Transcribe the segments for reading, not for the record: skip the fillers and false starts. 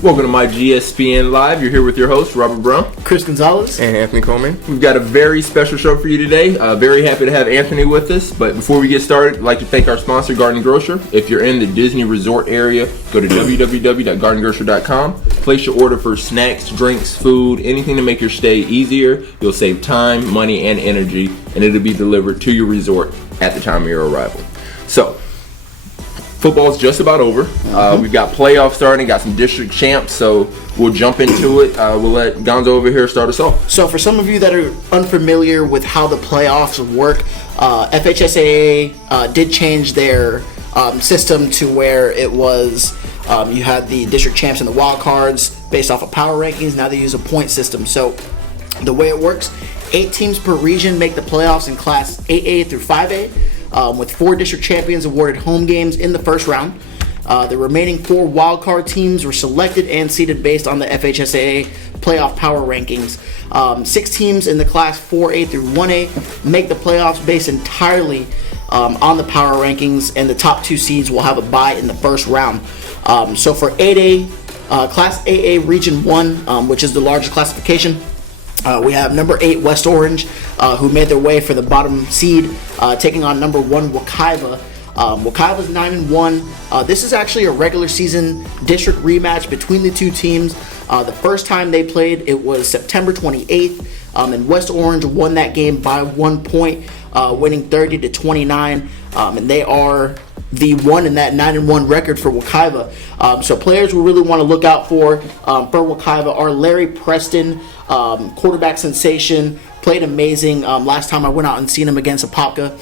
Welcome to myGSPN Live. You're here with your host, Robert Brown. Chris Gonzalez. And Anthony Coleman. We've got a very special show for you today. Very happy to have Anthony with us. But before we get started, I'd like to thank our sponsor, Garden Grocer. If you're in the Disney Resort area, go to www.gardengrocer.com. Place your order for snacks, drinks, food, anything to make your stay easier. You'll save time, money, and energy, and it'll be delivered to your resort at the time of your arrival. So, football's just about over. We've got playoffs starting, got some district champs, so we'll jump into it. We'll let Gonzo over here start us off. So for some of you that are unfamiliar with how the playoffs work, FHSAA did change their system to where it was you had the district champs and the wild cards based off of power rankings. Now they use a point system. So the way it works, 8 teams per region make the playoffs in Class 8A through 5A. With 4 district champions awarded home games in the first round. The remaining 4 wildcard teams were selected and seeded based on the FHSAA playoff power rankings. 6 teams in the Class 4A through 1A make the playoffs based entirely on the power rankings, and the top 2 seeds will have a bye in the first round. So for 8A, Class 8A Region 1, which is the largest classification, we have number 8 West Orange, who made their way for the bottom seed, taking on number 1 Wekiva. Wekiva's 9-1. This is actually a regular season district rematch between the two teams. The first time they played, it was September 28th, and West Orange won that game by 1 point, winning 30-29, and they are the one in that 9-1 record for Wekiva. So players we really want to look out for Wekiva are Larry Preston, quarterback sensation, played amazing. Last time I went out and seen him against Apopka.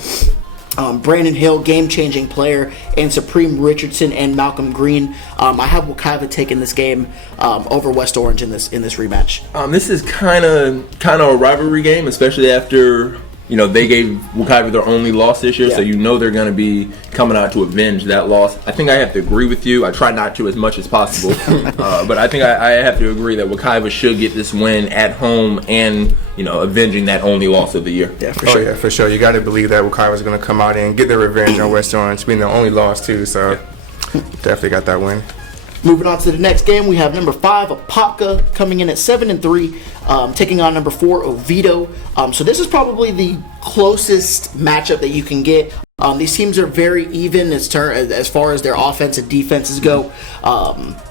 Brandon Hill, game-changing player, and Supreme Richardson and Malcolm Green. I have Wekiva taking this game over West Orange in this rematch. This is kind of a rivalry game, especially after they gave Wekiva their only loss this year, so they're going to be coming out to avenge that loss. I think I have to agree with you. I try not to as much as possible, but I think I have to agree that Wekiva should get this win at home and avenging that only loss of the year. Yeah, for sure. Yeah, for sure. You got to believe that Wekiva is going to come out and get their revenge on West Orange, being the only loss too. So definitely got that win. Moving on to the next game, we have number 5 Apopka coming in at 7-3, taking on number 4 Oviedo. So this is probably the closest matchup that you can get. These teams are very even as far as their offense and defenses go.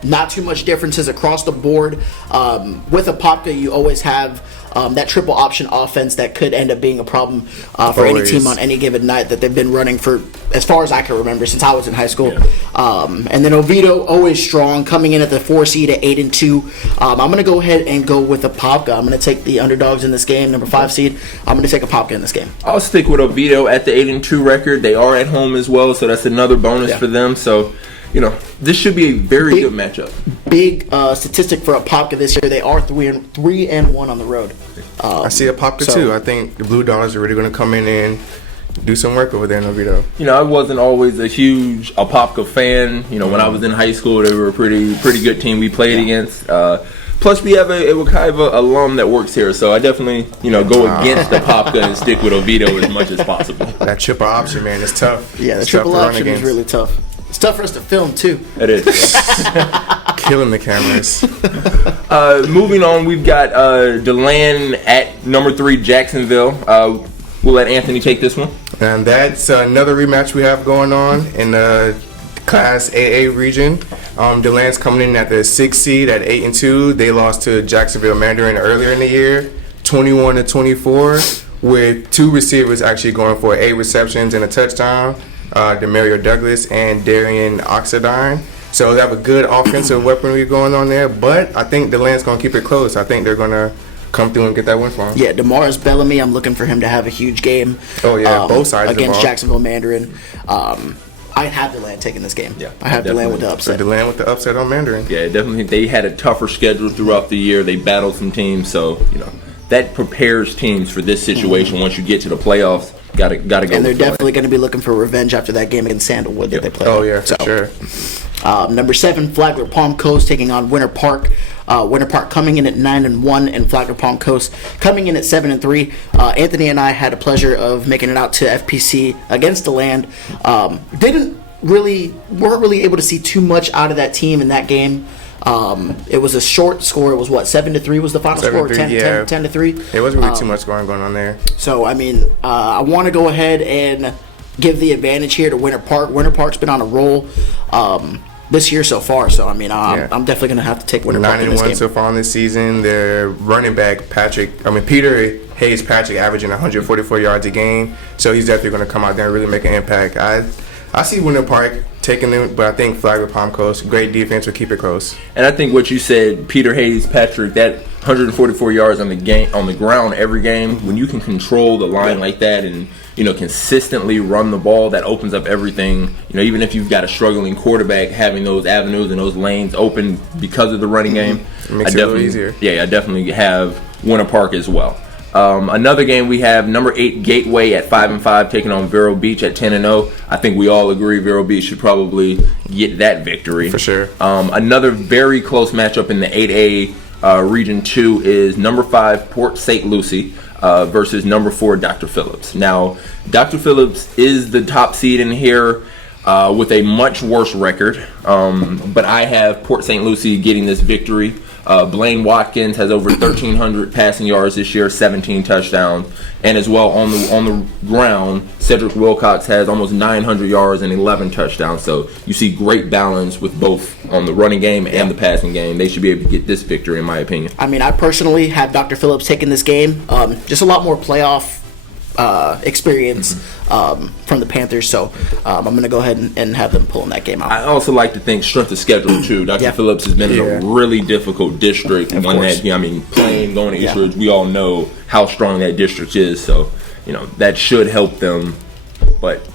Not too much differences across the board. With Apopka, you always have that triple option offense that could end up being a problem for any team on any given night that they've been running for as far as I can remember since I was in high school. And then Oviedo, always strong, coming in at the 4 seed at 8-2. I'm going to go ahead and go with Apopka. I'm going to take the underdogs in this game, number 5 seed. I'm going to take Apopka in this game. I'll stick with Oviedo at the 8-2 record. They are at home as well, so that's another bonus for them. So, this should be a very good matchup. Big statistic for Apopka this year. They are 3-1 on the road. I see Apopka too. I think the Blue Dogs are really going to come in and do some work over there in Oviedo. I wasn't always a huge Apopka fan. When I was in high school, they were a pretty good team we played against. Plus, we have a Wekiva alum that works here, so I definitely, go against Apopka and stick with Oviedo as much as possible. That triple option, man, it's tough. Yeah, the triple option is really tough. It's tough for us to film, too. It is. Killing the cameras. Moving on, we've got DeLand at number 3, Jacksonville. We'll let Anthony take this one. And that's another rematch we have going on in the Class AA region. DeLand's coming in at the 6th seed at 8-2. They lost to Jacksonville Mandarin earlier in the year, 21-24, with 2 receivers actually going for 8 receptions and a touchdown. Demario Douglas and Darian Oxidine. So they have a good offensive weaponry going on there, but I think DeLand's going to keep it close. I think they're going to come through and get that win for him. Yeah, DeMaurice Bellamy, I'm looking for him to have a huge game. Oh, yeah, both sides against Jacksonville Mandarin. I have DeLand taking this game. Yeah, I have DeLand with the upset. So DeLand with the upset on Mandarin. Yeah, definitely. They had a tougher schedule throughout the year. They battled some teams, so, that prepares teams for this situation. Once you get to the playoffs. Got to go. And they're definitely going to be looking for revenge after that game against Sandalwood that they played. Oh yeah, for sure. Number 7, Flagler Palm Coast taking on Winter Park. Winter Park coming in at 9-1, and Flagler Palm Coast coming in at 7-3. Anthony and I had a pleasure of making it out to FPC against DeLand. Weren't really able to see too much out of that team in that game. It was a short score. It was 7-3 was the final score. 7-3, 10-3. It wasn't really too much going on there. So I mean, I want to go ahead and give the advantage here to Winter Park. Winter Park's been on a roll this year so far. So I mean, I'm definitely gonna have to take Winter Park in this game. 9-1 so far in this season. Their running back Peter Hayes Patrick averaging 144 yards a game. So he's definitely gonna come out there and really make an impact. I see Winter Park taking them, but I think Flagler Palm Coast, great defense, will keep it close. And I think what you said, Peter Hayes Patrick, that 144 yards on the ground every game, when you can control the line like that and consistently run the ball, that opens up everything. Even if you've got a struggling quarterback, having those avenues and those lanes open because of the running game, it makes it a little easier. Yeah, I definitely have Winter Park as well. Another game we have number 8 Gateway at 5-5 taking on Vero Beach at 10-0. I think we all agree Vero Beach should probably get that victory for sure. Another very close matchup in the 8A Region 2 is number 5 Port St. Lucie versus number 4 Dr. Phillips. Now, Dr. Phillips is the top seed in here with a much worse record, but I have Port St. Lucie getting this victory. Blaine Watkins has over 1,300 passing yards this year, 17 touchdowns, and as well on the ground, Cedric Wilcox has almost 900 yards and 11 touchdowns. So you see great balance with both on the running game and the passing game. They should be able to get this victory, in my opinion. I mean, I personally have Dr. Phillips taking this game. Just a lot more playoff experience from the Panthers, so I'm going to go ahead and have them pulling that game out. I also like to think strength of schedule too. Dr. Phillips has been in a really difficult district. Playing going to East Ridge, we all know how strong that district is, so that should help them. But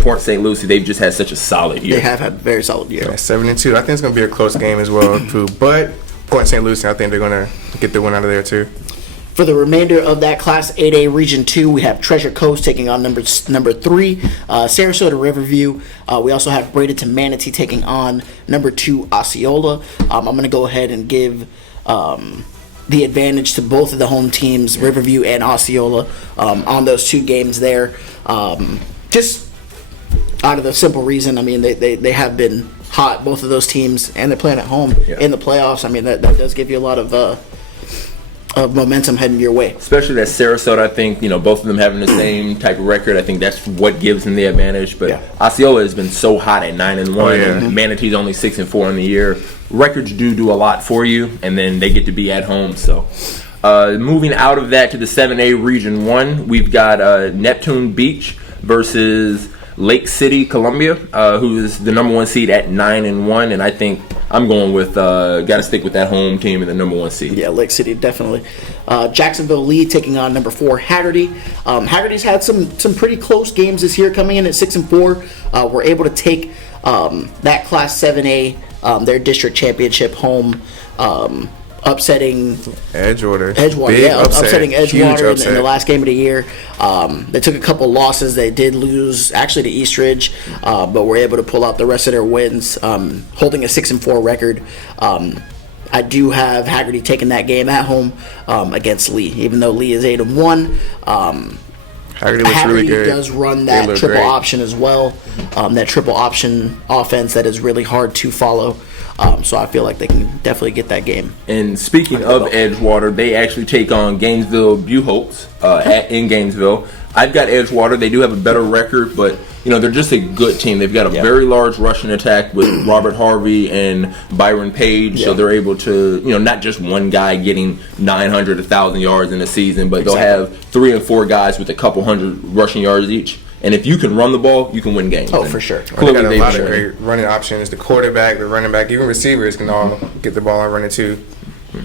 Port St. Lucie, they've just had such a solid year. They have had a very solid year. 7-2. I think it's going to be a close game as well too. But Port St. Lucie, I think they're going to get the win out of there too. For the remainder of that Class 8A Region 2, we have Treasure Coast taking on number 3, Sarasota Riverview. We also have Bradenton Manatee taking on number 2, Osceola. I'm going to go ahead and give the advantage to both of the home teams, Riverview and Osceola, on those two games there. Just out of the simple reason, I mean, they have been hot, both of those teams, and they're playing at home in the playoffs. I mean, that does give you a lot of momentum heading your way. Especially that Sarasota, I think, both of them having the same type of record. I think that's what gives them the advantage. But Osceola has been so hot at 9-1, and Manatee's only 6-4 in the year. Records do a lot for you, and then they get to be at home. So, moving out of that to the 7A Region 1, we've got Neptune Beach versus Lake City, Columbia, who is the number 1 seed at 9-1, and I think I'm going with got to stick with that home team and the number 1 seed. Yeah, Lake City definitely. Jacksonville Lee taking on number 4 Haggerty. Haggerty's had some pretty close games this year, coming in at 6-4. We're able to take that Class 7A, their district championship home. Upsetting Edgewater. Upsetting Edgewater in the last game of the year. They took a couple losses. They did lose actually to East Ridge, but were able to pull out the rest of their wins, holding a 6-4 record. I do have Haggerty taking that game at home against Lee, even though Lee is 8-1. Haggerty looks really good. Does run that triple option as well. That triple option offense that is really hard to follow. So I feel like they can definitely get that game. And speaking of Edgewater, they actually take on Gainesville Buchholz in Gainesville. I've got Edgewater. They do have a better record, but they're just a good team. They've got a very large rushing attack with Robert Harvey and Byron Page, so they're able to, not just one guy getting 900, 1,000 yards in a season, but they'll have 3 and 4 guys with a couple hundred rushing yards each. And if you can run the ball, you can win games. Oh, for sure. They got a lot of great running options. The quarterback, the running back, even receivers can all get the ball and run it too.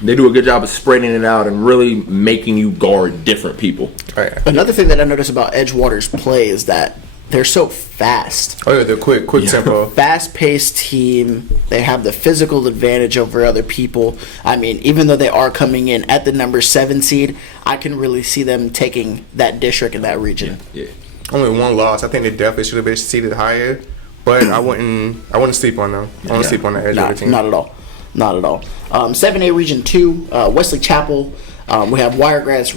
They do a good job of spreading it out and really making you guard different people. Another thing that I noticed about Edgewater's play is that they're so fast. Oh, yeah, they're quick tempo. Fast-paced team. They have the physical advantage over other people. I mean, even though they are coming in at the number 7 seed, I can really see them taking that district in that region. Yeah. Only 1 loss. I think they definitely should have been seeded higher, but I wouldn't sleep on them. I wouldn't sleep on the Edgewater team. Not at all. 7A Region 2, Wesley Chapel. We have Wiregrass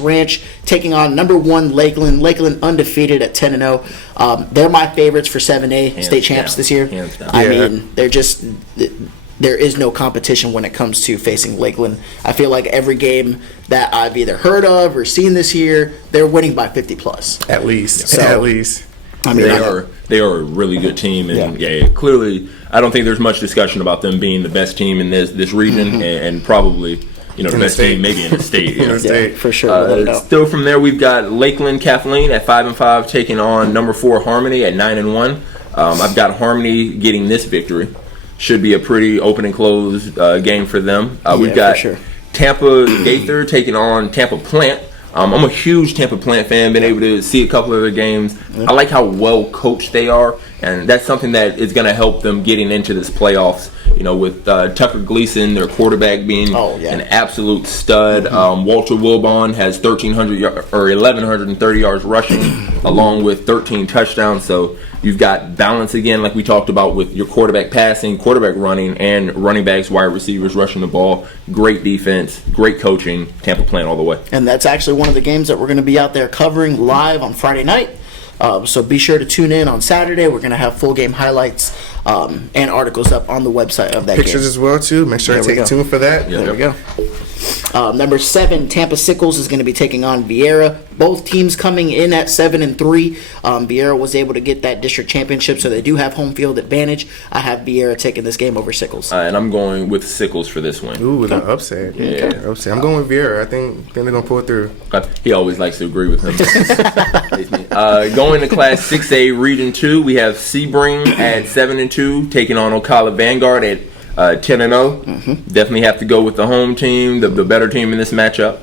Ranch taking on number 1 Lakeland. Lakeland undefeated at 10-0. They're my favorites for 7A state champs this year. Hands down. I mean, they're just there is no competition when it comes to facing Lakeland. I feel like every game that I've either heard of or seen this year, they're winning by 50 plus. At least. So, At least. I mean, They are a really good team, and Yeah. clearly, I don't think there's much discussion about them being the best team in this region, and probably the the best state. team maybe in the state. In the state. for sure. Without a doubt. Still from there, we've got Lakeland Kathleen at 5-5 taking on number 4 Harmony at 9-1. I've got Harmony getting this victory. Should be a pretty open and closed game for them. We've got for sure. Tampa Gaither taking on Tampa Plant. I'm a huge Tampa Plant fan. Been able to see a couple of their games. I like how well coached they are, and that's something that is going to help them getting into this playoffs. With Tucker Gleason, their quarterback, being an absolute stud. Walter Wilbon has 1,130 yards rushing, along with 13 touchdowns. So you've got balance again, like we talked about, with your quarterback passing, quarterback running, and running backs, wide receivers rushing the ball. Great defense, great coaching. Tampa Plant all the way. And that's actually one of the games that we're going to be out there covering live on Friday night. So be sure to tune in on Saturday. We're going to have full game highlights and articles up on the website of that Pictures game. as well, too. Make sure to There we take go. tuned for that. There we go. Number 7, Tampa Sickles is going to be taking on Vieira. Both teams coming in at 7-3. Vieira was able to get that district championship, so they do have home field advantage. I have Vieira taking this game over Sickles. And I'm going with Sickles for this win. Ooh, the upset. Yeah. Upset. I'm going with Vieira. I think they're going to pull it through. He always likes to agree with him. Going to Class 6A Region 2, we have Sebring at 7-2 taking on Ocala Vanguard at 10-0. Definitely have to go with the home team, the better team in this matchup.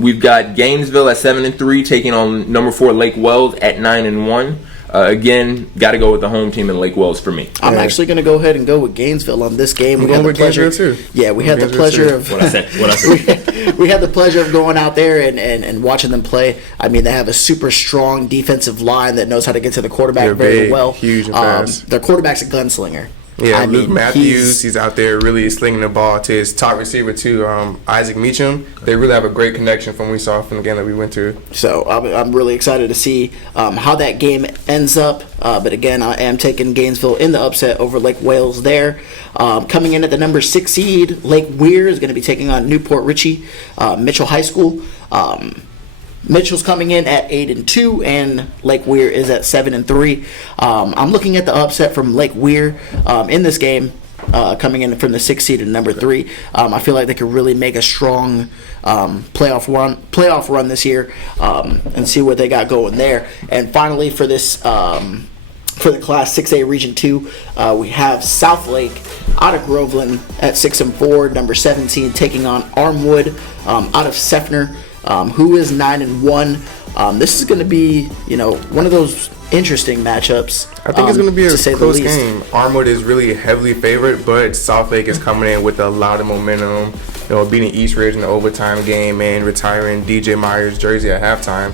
We've got Gainesville at 7-3 taking on number 4 Lake Wells at 9-1. Again, got to go with the home team in Lake Wells for me. I'm actually going to go ahead and go with Gainesville on this game. I'm going with Gainesville, too. Yeah, we had the pleasure of What I said. we had the pleasure of going out there and watching them play. I mean, they have a super strong defensive line that knows how to get to the quarterback They're very big, well. huge, and fast. Their quarterback's a gunslinger. Yeah, I Luke mean, Matthews, he's out there really slinging the ball to his top receiver, too, Isaac Meacham. They really have a great connection from what we saw from the game that we went to. So I'm really excited to see how that game ends up. But again, I am taking Gainesville in the upset over Lake Wales there. Coming in at the number 6 seed, Lake Weir is going to be taking on Newport Richey Mitchell High School. Mitchell's coming in at 8-2, and Lake Weir is at 7-3. I'm looking at the upset from Lake Weir in this game, coming in from the 6th seed and number 3. I feel like they could really make a strong playoff run this year, and see what they got going there. And finally, for this for the Class 6A Region 2, we have Southlake out of Groveland at 6-4, number 17 taking on Armwood out of Seffner, who is 9-1. This is going to be, one of those interesting matchups. I think it's going to be a close least. game. Armwood is really heavily favored, but Southlake is coming in with a lot of momentum. Beating East Ridge in the overtime game and retiring DJ Myers' jersey at halftime.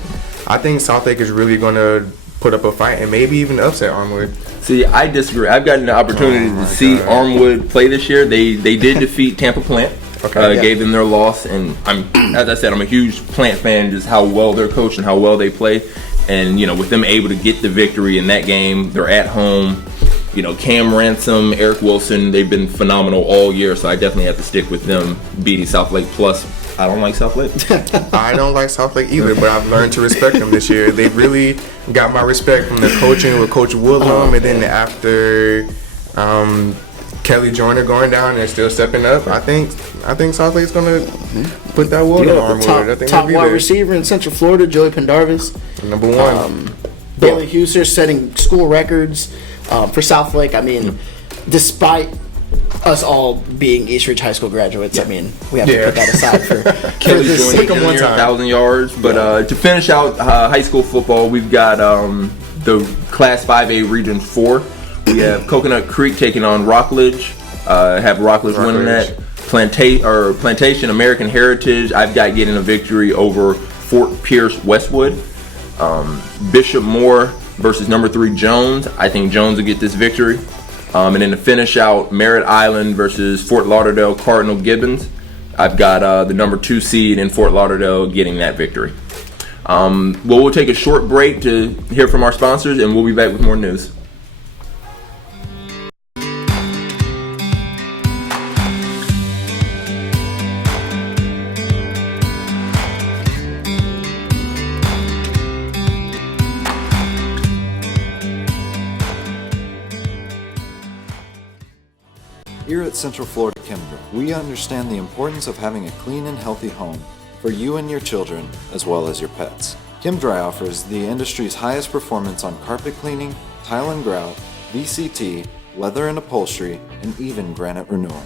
I think Southlake is really going to put up a fight and maybe even upset Armwood. See, I disagree. I've gotten the opportunity to see Armwood play this year. They did defeat Tampa Plant. Gave them their loss, and as I said, I'm a huge Plant fan. Just how well they're coached and how well they play, and with them able to get the victory in that game, they're at home. Cam Ransom, Eric Wilson, they've been phenomenal all year. So I definitely have to stick with them beating Southlake. Plus, I don't like Southlake. I don't like Southlake either, but I've learned to respect them this year. They really got my respect from the coaching with Coach Woodlum, and then after Kelly Joyner going down and still stepping up, I think Southlake's gonna put that water on Armwood. I think top they'll wide be there. receiver in Central Florida, Joey Pendarvis. Number 1. Bailey Huser setting school records for Southlake. I mean, despite us all being East Ridge High School graduates, I mean, we have to put that aside for Kelly this Joyner Pick 'em one Jr., time. 1,000 yards. But to finish out high school football, we've got the Class 5A Region 4. We have Coconut Creek taking on Rockledge. Have Rockledge winning that. Plantation American Heritage, I've got getting a victory over Fort Pierce Westwood. Bishop Moore versus number 3 Jones. I think Jones will get this victory. And then to finish out, Merritt Island versus Fort Lauderdale Cardinal Gibbons. I've got the number 2 seed in Fort Lauderdale getting that victory. We'll take a short break to hear from our sponsors, and we'll be back with more news. Here at Central Florida Chemdry, we understand the importance of having a clean and healthy home for you and your children, as well as your pets. Chemdry offers the industry's highest performance on carpet cleaning, tile and grout, VCT, leather and upholstery, and even granite renewal.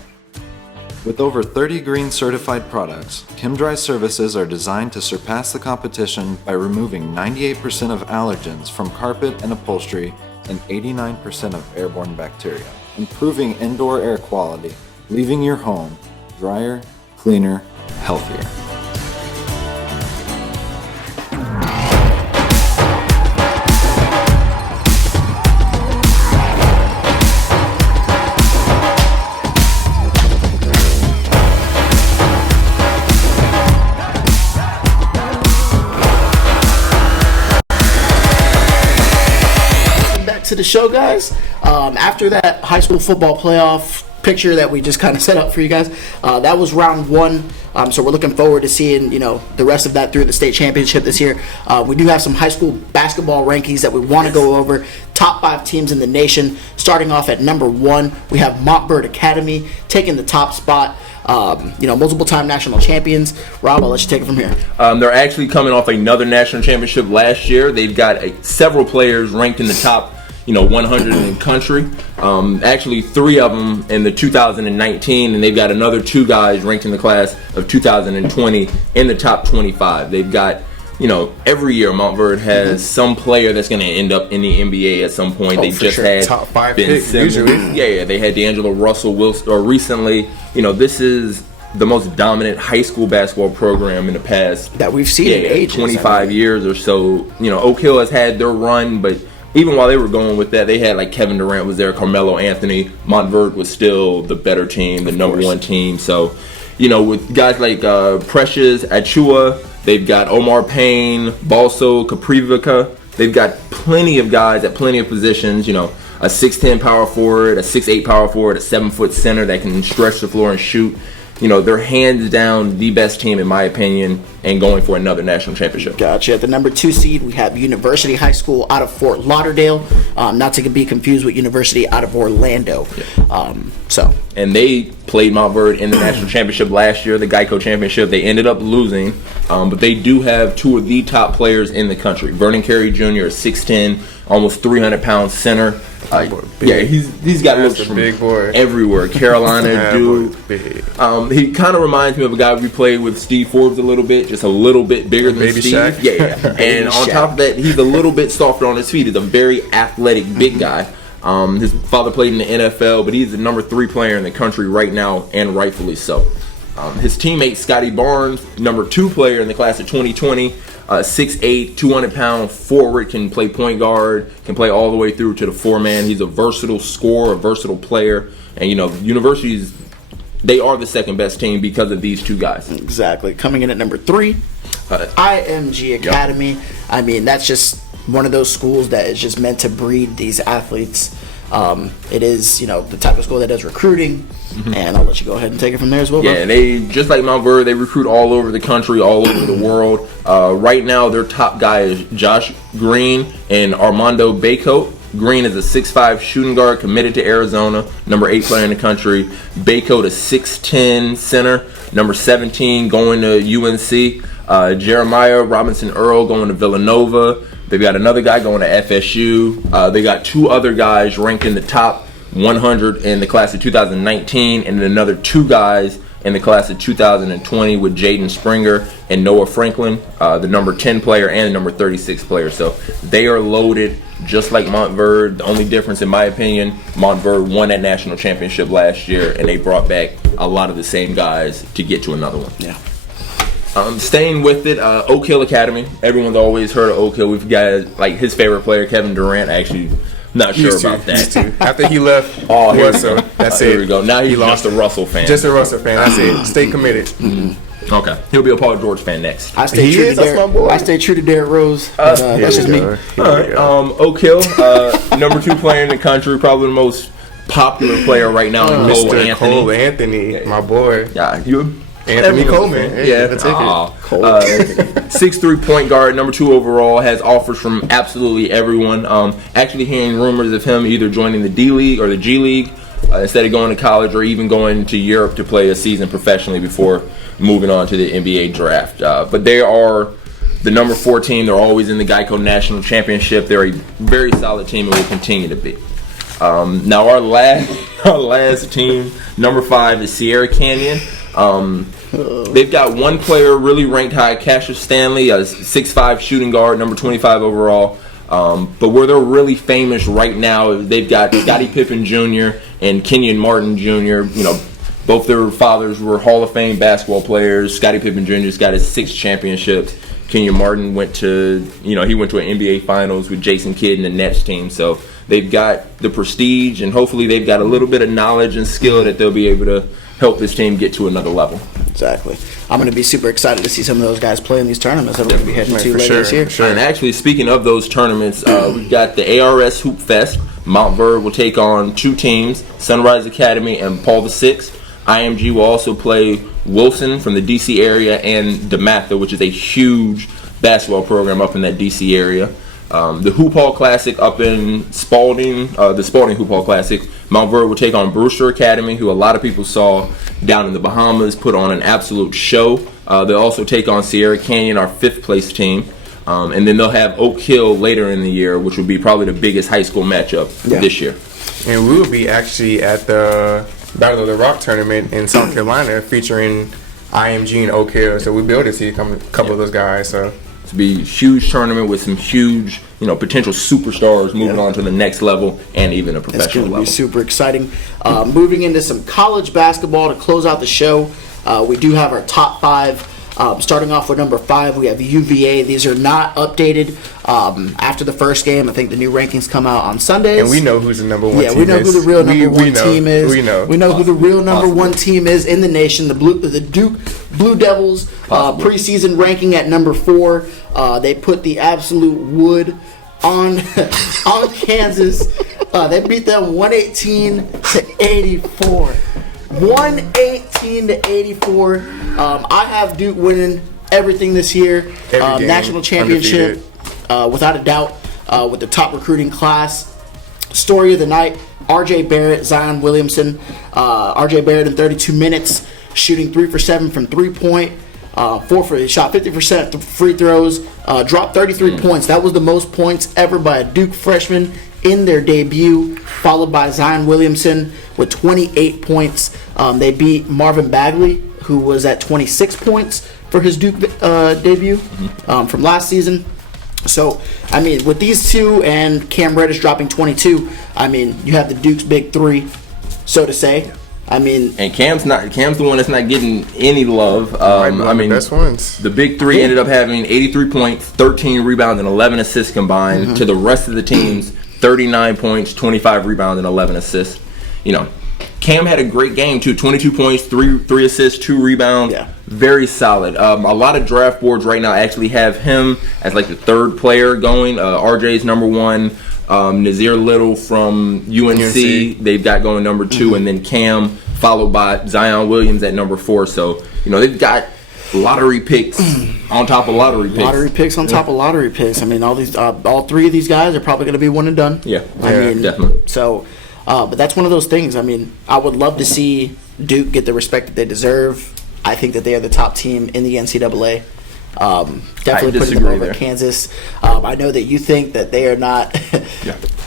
With over 30 green certified products, Chemdry's services are designed to surpass the competition by removing 98% of allergens from carpet and upholstery and 89% of airborne bacteria, improving indoor air quality, leaving your home drier, cleaner, healthier. To the show, guys. After that high school football playoff picture that we just kind of set up for you guys, that was round one. So we're looking forward to seeing the rest of that through the state championship this year. We do have some high school basketball rankings that we want to go over. Top 5 teams in the nation. Starting off at number 1, we have Montverde Academy taking the top spot. Multiple-time national champions. Rob, I'll let you take it from here. They're actually coming off another national championship last year. They've got several players ranked in the top 100 in the country. Actually 3 of them in the 2019, and they've got another 2 guys ranked in the class of 2020 in the top 25. They've got, every year Montverde has some player that's going to end up in the NBA at some point. They just had top 5 Ben pick, Simmons. usually. Yeah, they had D'Angelo Russell Wilson, or recently. This is the most dominant high school basketball program in the past that we've seen in ages. 25 years or so. Oak Hill has had their run, but even while they were going with that, they had like Kevin Durant was there, Carmelo Anthony. Montverde was still the better team, the number 1 team. So, with guys like Precious Achua, they've got Omar Payne, Balso, Caprivica. They've got plenty of guys at plenty of positions. A 6'10" power forward, a 6'8" power forward, a 7-foot center that can stretch the floor and shoot. They're hands down the best team in my opinion, and going for another national championship. Gotcha. At the number 2 seed, we have University High School out of Fort Lauderdale, not to be confused with University out of Orlando. Yeah. And they played Montverde in the national championship last year, the Geico Championship. They ended up losing, but they do have 2 of the top players in the country. Vernon Carey Jr., a 6'10", almost 300-pound center. He's got looks from big boy everywhere. Carolina dude. He kind of reminds me of a guy we played with, Steve Forbes, a little bit, just a little bit bigger than Baby Steve. Shaq. Yeah. And on top of that, he's a little bit softer on his feet. He's a very athletic, big guy. His father played in the NFL, but he's the number 3 player in the country right now, and rightfully so. His teammate, Scotty Barnes, number 2 player in the class of 2020, 6'8", 200-pound forward, can play point guard, can play all the way through to the 4-man. He's a versatile scorer, a versatile player. And, universities, they are the second best team because of these 2 guys. Exactly. Coming in at number 3, IMG Academy. Yep. I mean, that's just one of those schools that is just meant to breed these athletes. It is, the type of school that does recruiting, and I'll let you go ahead and take it from there as well. Yeah, they, just like Montverde, they recruit all over the country, all over the world. Right now, their top guy is Josh Green and Armando Baycoat. Green is a 6'5" shooting guard committed to Arizona, number 8 player in the country. Baycoat, a 6'10" center, number 17, going to UNC. Jeremiah Robinson Earl going to Villanova. They've got another guy going to FSU. They got 2 other guys ranked in the top 100 in the class of 2019, and then another 2 guys in the class of 2020 with Jaden Springer and Noah Franklin, the number 10 player and the number 36 player. So they are loaded just like Montverde. The only difference, in my opinion, Montverde won that national championship last year, and they brought back a lot of the same guys to get to another one. Yeah. Staying with it, Oak Hill Academy. Everyone's always heard of Oak Hill. We've got like his favorite player, Kevin Durant. Actually, not sure about that. After he left, that's it. Here we go. Now he's just a Russell fan. Just a Russell fan. That's it. Stay committed. Mm-hmm. Okay, he'll be a Paul George fan next. I stay true to Derrick Rose. That's just me. All right, Oak Hill, number 2 player in the country, probably the most popular player right now. Mr. Cole Anthony, my boy. Yeah, you. Anthony Coleman. Yeah, the ticket. 6'3" point guard, number 2 overall, has offers from absolutely everyone. Actually hearing rumors of him either joining the D League or the G League. instead of going to college or even going to Europe to play a season professionally before moving on to the NBA draft. But they are the number 4 team. They're always in the Geico National Championship. They're a very solid team and will continue to be. Now our last team, number 5, is Sierra Canyon. They've got one player really ranked high, Cassius Stanley, a 6'5" shooting guard, number 25 overall. But where they're really famous right now, they've got Scottie Pippen Jr. and Kenyon Martin Jr. Both their fathers were Hall of Fame basketball players. Scottie Pippen Jr.'s got his 6 championships. Kenyon Martin went to an NBA Finals with Jason Kidd and the Nets team. So they've got the prestige, and hopefully they've got a little bit of knowledge and skill that they'll be able to help this team get to another level. Exactly. I'm going to be super excited to see some of those guys play in these tournaments that we're going to be heading to later this year. Sure. And actually, speaking of those tournaments, we've got the ARS Hoop Fest. Mount Verd will take on 2 teams, Sunrise Academy and Paul VI. IMG will also play Wilson from the D.C. area and DeMatha, which is a huge basketball program up in that D.C. area. The Hoop Hall Classic up in Spalding, the Spalding Hoop Hall Classic, Mount Verd will take on Brewster Academy, who a lot of people saw down in the Bahamas, put on an absolute show. They'll also take on Sierra Canyon, our 5th place team. And then they'll have Oak Hill later in the year, which will be probably the biggest high school matchup this year. And we will be actually at the Battle of the Rock tournament in South Carolina featuring IMG and Oak Hill. So we'll be able to see a couple of those guys. So to be a huge tournament with some huge, potential superstars moving on to the next level and even a professional level. It's going to be super exciting. Moving into some college basketball to close out the show, we do have our top 5. Starting off with number 5, we have UVA. These are not updated after the first game. I think the new rankings come out on Sundays. And we know who's the number 1 team is. Yeah, we know who the real number 1 team is. We know who the real number 1 team is in the nation. The Duke Blue Devils preseason ranking at number 4. They put the absolute wood on Kansas. They beat them 118-84. 118-84. I have Duke winning everything this year. National championship, without a doubt, with the top recruiting class. Story of the night: R.J. Barrett, Zion Williamson. R.J. Barrett in 32 minutes, shooting 3 for 7 from 3-point. He shot 50% free throws. Dropped 33 points. That was the most points ever by a Duke freshman in their debut, followed by Zion Williamson with 28 points. They beat Marvin Bagley, who was at 26 points for his Duke debut from last season. So, with these two and Cam Reddish dropping 22, you have the Duke's big 3, so to say. And Cam's the one that's not getting any love. The best ones. The big 3 ended up having 83 points, 13 rebounds, and 11 assists combined. To the rest of the teams, 39 points, 25 rebounds, and 11 assists. Cam had a great game too. 22 points, 3 assists, 2 rebounds. Yeah. Very solid. A lot of draft boards right now actually have him as like the 3rd player going. RJ's number 1. Nazir Little from UNC, they've got going number 2, and then Cam followed by Zion Williams at number 4. So they've got lottery picks on top of lottery picks. Lottery picks on top of lottery picks. All 3 of these guys are probably going to be one and done. Yeah, definitely. So, but that's one of those things. I would love to see Duke get the respect that they deserve. I think that they are the top team in the NCAA. Definitely putting them over there. Kansas. I know that you think that they are not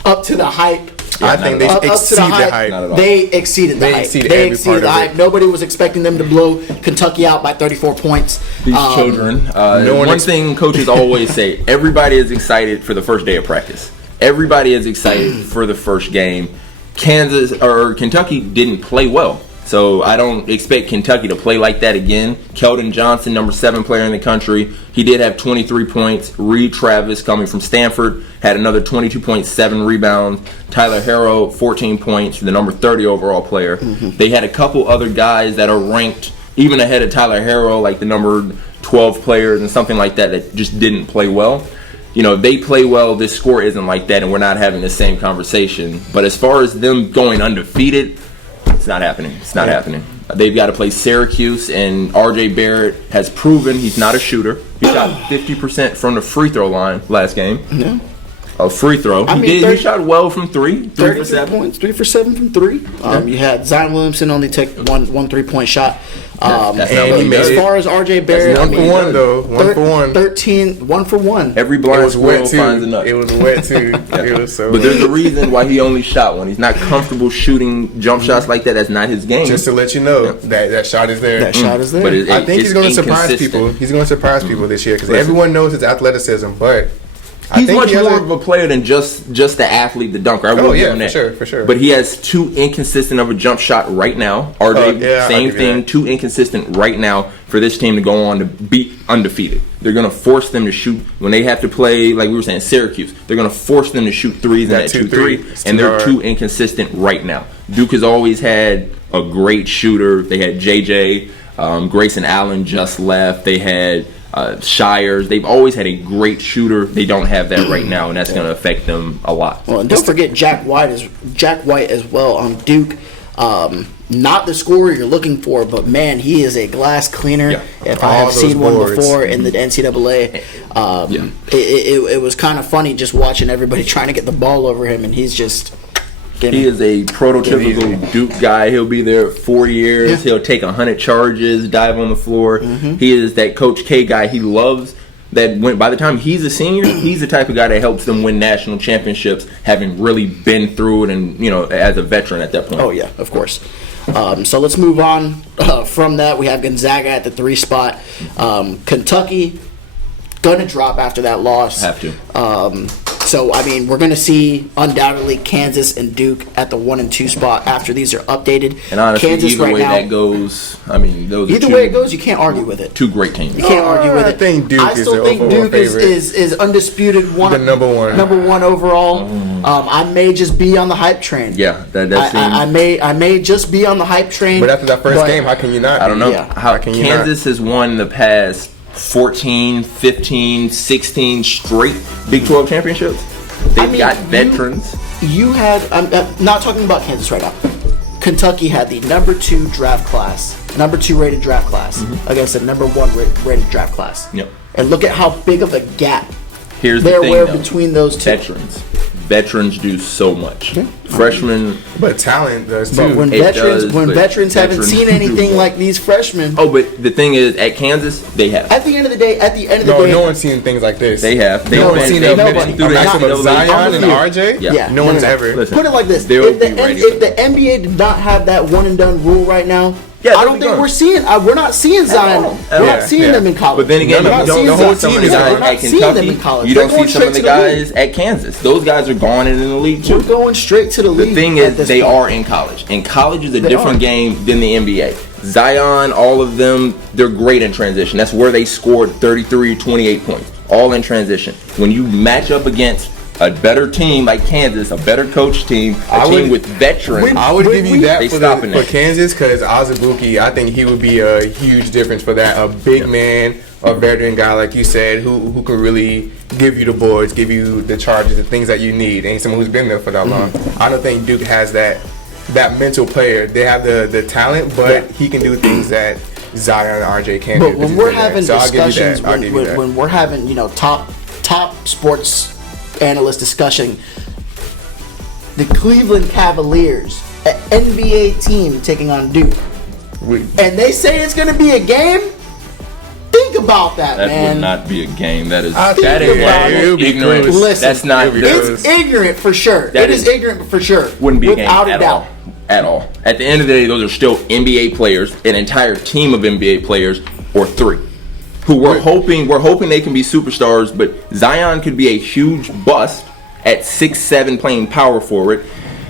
up to the hype. I think they exceed the hype. They exceeded the hype. They exceeded the hype. Nobody was expecting them to blow Kentucky out by 34 points. These children. One thing coaches always say: everybody is excited for the first day of practice. Everybody is excited for the first game. Kentucky didn't play well. So I don't expect Kentucky to play like that again. Keldon Johnson, number 7 player in the country, he did have 23 points. Reed Travis, coming from Stanford, had another 22.7 rebounds. Tyler Harrow, 14 points, the number 30 overall player. They had a couple other guys that are ranked even ahead of Tyler Harrow, like the number 12 players and something like that just didn't play well. They play well, this score isn't like that, and we're not having the same conversation. But as far as them going undefeated, it's not happening. It's not happening. They've got to play Syracuse, and R.J. Barrett has proven he's not a shooter. He shot 50% from the free throw line last game. Yeah. a free throw. I mean, He shot well from 3 for 33 7. points, 3 for 7 from 3. You had Zion Williamson only take one 3-point shot. That's not and what he he made does. As far as RJ Barrett, One for one though. 1 for 1. 13, 1 for 1. Every It blind was wet squirrel finds a too. nut. It was wet too. It was so. But there's a reason why he only shot one. He's not comfortable shooting jump shots like that. That's not his game. just to let you know that shot is there. That shot is there. But I think he's going to surprise inconsistent. people. He's going to surprise people this year because Listen. everyone knows his athleticism, but I He's think much he has more of a player than just the athlete, the dunker. I will Oh, give yeah, him for that. sure, for sure. But he has too inconsistent of a jump shot right now. RJ, yeah, I'll same give you thing, that. too inconsistent right now for this team to go on to beat undefeated. They're going to force them to shoot when they have to play, like we were saying, Syracuse. They're going to force them to shoot threes in that 2-3, It's and too they're hard. too inconsistent right now. Duke has always had a great shooter. They had JJ, Grayson Allen just left. They had Shires. They've always had a great shooter. They don't have that right now, and that's going to affect them a lot. Well, and don't forget Jack White as well on Duke. Not the scorer you're looking for, but man, he is a glass cleaner. Yeah. If All I have those seen one boards. before in the NCAA, Yeah. it was kind of funny just watching everybody trying to get the ball over him, and he's just. He is a prototypical Duke guy. He'll be there 4 years. Yeah. He'll take 100 charges, dive on the floor. He is that Coach K guy he loves. That by the time he's a senior, he's the type of guy that helps them win national championships, having really been through it and as a veteran at that point. Oh yeah, of course. So let's move on from that. We have Gonzaga at the 3 spot. Kentucky gonna drop after that loss. Have to. So I mean, we're gonna see undoubtedly Kansas and Duke at the 1 and 2 spot after these are updated. And honestly, Kansas either right way now, that goes, I mean, those are either two, way it goes, you can't argue with it. two great teams. You can't argue with I it. think Duke I is still the think overall Duke favorite. is undisputed The number one. number one overall. I may just be on the hype train. Yeah, that I seems. may just be on the hype train. But after that first but- game, how can you not? I don't know Yeah. how can you Kansas has won the past 14, 15, 16 straight Big 12 championships. They've mean, got veterans. You had, I'm not talking about Kansas right now. Kentucky had the number 2 draft class, number 2 rated draft class against the number 1 rated draft class. Yep. And look at how big of a gap Here's the there thing, were though. between those two. Veterans do so much. Freshmen. But talent does too. But when It veterans, does, when but veterans haven't veterans seen do anything more. like these freshmen, Oh, but the thing is, at Kansas, they have. at the end of the day, no one's seen things like this. They have. No one's been- seen they've a been nobody. through the matchup of NCAA. Zion and RJ. Yeah. No one's ever. Listen. put it like this: They'll if the, be ready if for the that. NBA did not have that one and done rule right now, Yeah, I they'll don't be think gone. we're not seeing Zion. all. We're Yeah, not seeing yeah. them in college. But then again, We're if not you don't seeing know Zion- some of team the is guys gone. we're not at seeing them in Kentucky, college. you They're don't see going some of the straight to league. guys at Kansas. Those guys are gone and in the league too. We're going straight to the league. The thing at is, this they point. are in college. And college is a They different are. game than the NBA. Zion, all of them, they're great in transition. That's where they scored 33 or 28 points. All in transition. When you match up against a better team like Kansas, a better coach team, a team with veterans, I would give you that they for, stopping for that. Kansas because Azubuike, I think he would be a huge difference for that. A big man, a veteran guy, like you said, who can really give you the boards, give you the charges, the things that you need, and someone who's been there for that long. I don't think Duke has that mental player. They have the talent, but he can do things that Zion and RJ can't do. But when we're having So I'll give you discussions, that. I'll give you that. when we're having top sports analyst discussion, the Cleveland Cavaliers, an NBA team taking on Duke, and they say it's going to be a game. Think about that, That man. would not be a game. That is I think that it is would. ignorant. Listen, That's not. it would. It's ignorant for sure. That It is is- ignorant for sure. Wouldn't be without a game a doubt. at all. At the end of the day, those are still NBA players, an entire team of NBA players, or 3, who we're hoping they can be superstars. But Zion could be a huge bust at 6'7", playing power forward.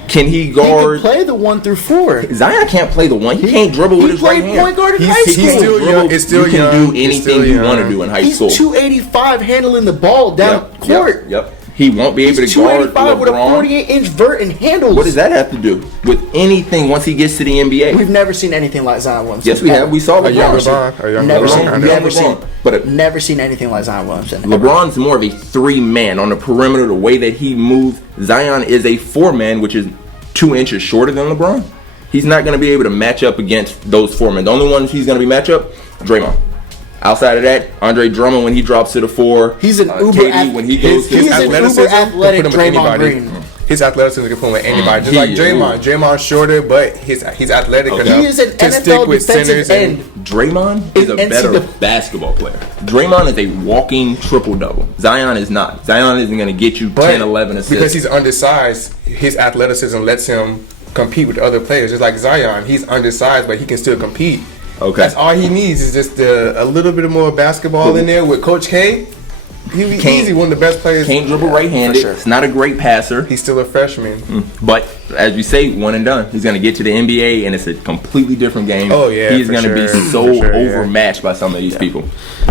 Can he He guard? can play the 1 through 4. Zion can't play the 1. He can't dribble with He his right played hand. point guard in He's- high he's school. still young. It's still you can young. do He's anything still you young. want to do in high He's school. 285 handling the ball down court. Yep. He won't be able He's to guard 285 with a LeBron. 48-inch vert and handles. What does that have to do with anything once he gets to the NBA? We've never seen anything like Zion Williamson. Yes, we have. We saw A young LeBron. LeBron. A young Never LeBron. seen, I know. never seen, But never seen anything like Zion Williamson. LeBron's more of a 3-man on the perimeter. The way that he moves, Zion is a 4-man, which is 2 inches shorter than LeBron. He's not going to be able to match up against those 4 men. The only ones he's going to be match up, Draymond. Outside of that, Andre Drummond when he drops to the 4. He's an uber KD when he goes to He's the an uber athletic Draymond Green. His athleticism can put him with anybody. Just like Draymond. Draymond's shorter, but he's athletic enough He is an to NFL stick with defensive centers. end. Draymond is a better basketball player. Draymond is a walking triple-double. Zion is not. Zion isn't going to get you 10, 11 assists. Because he's undersized, his athleticism lets him compete with other players. Just like Zion, he's undersized, but he can still compete. Okay. That's all he needs is just a little bit more basketball in there with Coach K. He'd be easy, one of the best players. Can't dribble right-handed. sure. It's not a great passer. He's still a freshman. But as you say, one and done. He's going to get to the NBA, and it's a completely different game. Oh, yeah, He's for going to be sure. so For sure, yeah. overmatched by some of these people.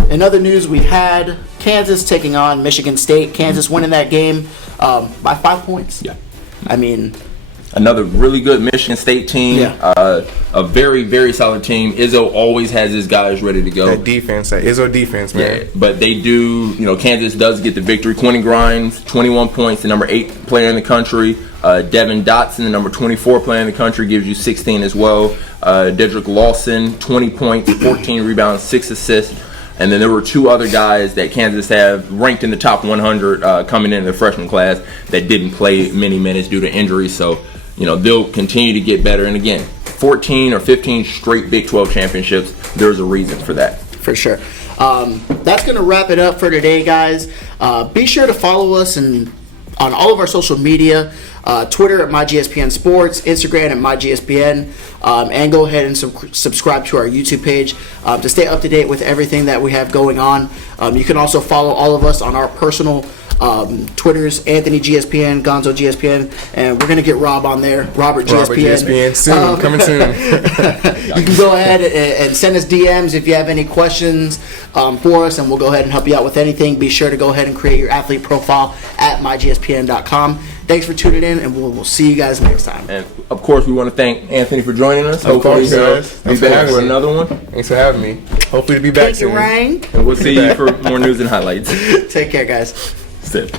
In other news, we had Kansas taking on Michigan State. Kansas winning that game by 5 points. Yeah. I mean, Another really good Michigan State team. Yeah. A very, very solid team. Izzo always has his guys ready to go. That defense, that Izzo defense, man. Yeah, but they do, Kansas does get the victory. Quentin Grimes, 21 points, the number 8 player in the country. Devin Dotson, the number 24 player in the country, gives you 16 as well. Dedrick Lawson, 20 points, 14 rebounds, 6 assists. And then there were 2 other guys that Kansas have ranked in the top 100 coming in the freshman class that didn't play many minutes due to injuries. So, they'll continue to get better. And again, 14 or 15 straight Big 12 championships, there's a reason for that. for sure. That's going to wrap it up for today, guys. Be sure to follow us on all of our social media. Twitter at myGSPN Sports, Instagram at myGSPN, and go ahead and subscribe to our YouTube page to stay up to date with everything that we have going on. You can also follow all of us on our personal Twitters, Anthony GSPN, Gonzo GSPN, and we're gonna get Rob on there, Robert GSPN. Soon, coming soon. You can go ahead and send us DMs if you have any questions for us, and we'll go ahead and help you out with anything. Be sure to go ahead and create your athlete profile at myGSPN.com. Thanks for tuning in, and we'll see you guys next time. And of course, we want to thank Anthony for joining us. Of course, guys. Be back for another one. Thanks for having me. Hopefully to be back Thank you, soon. Rang. And we'll see you for more news and highlights. Take care, guys. Step.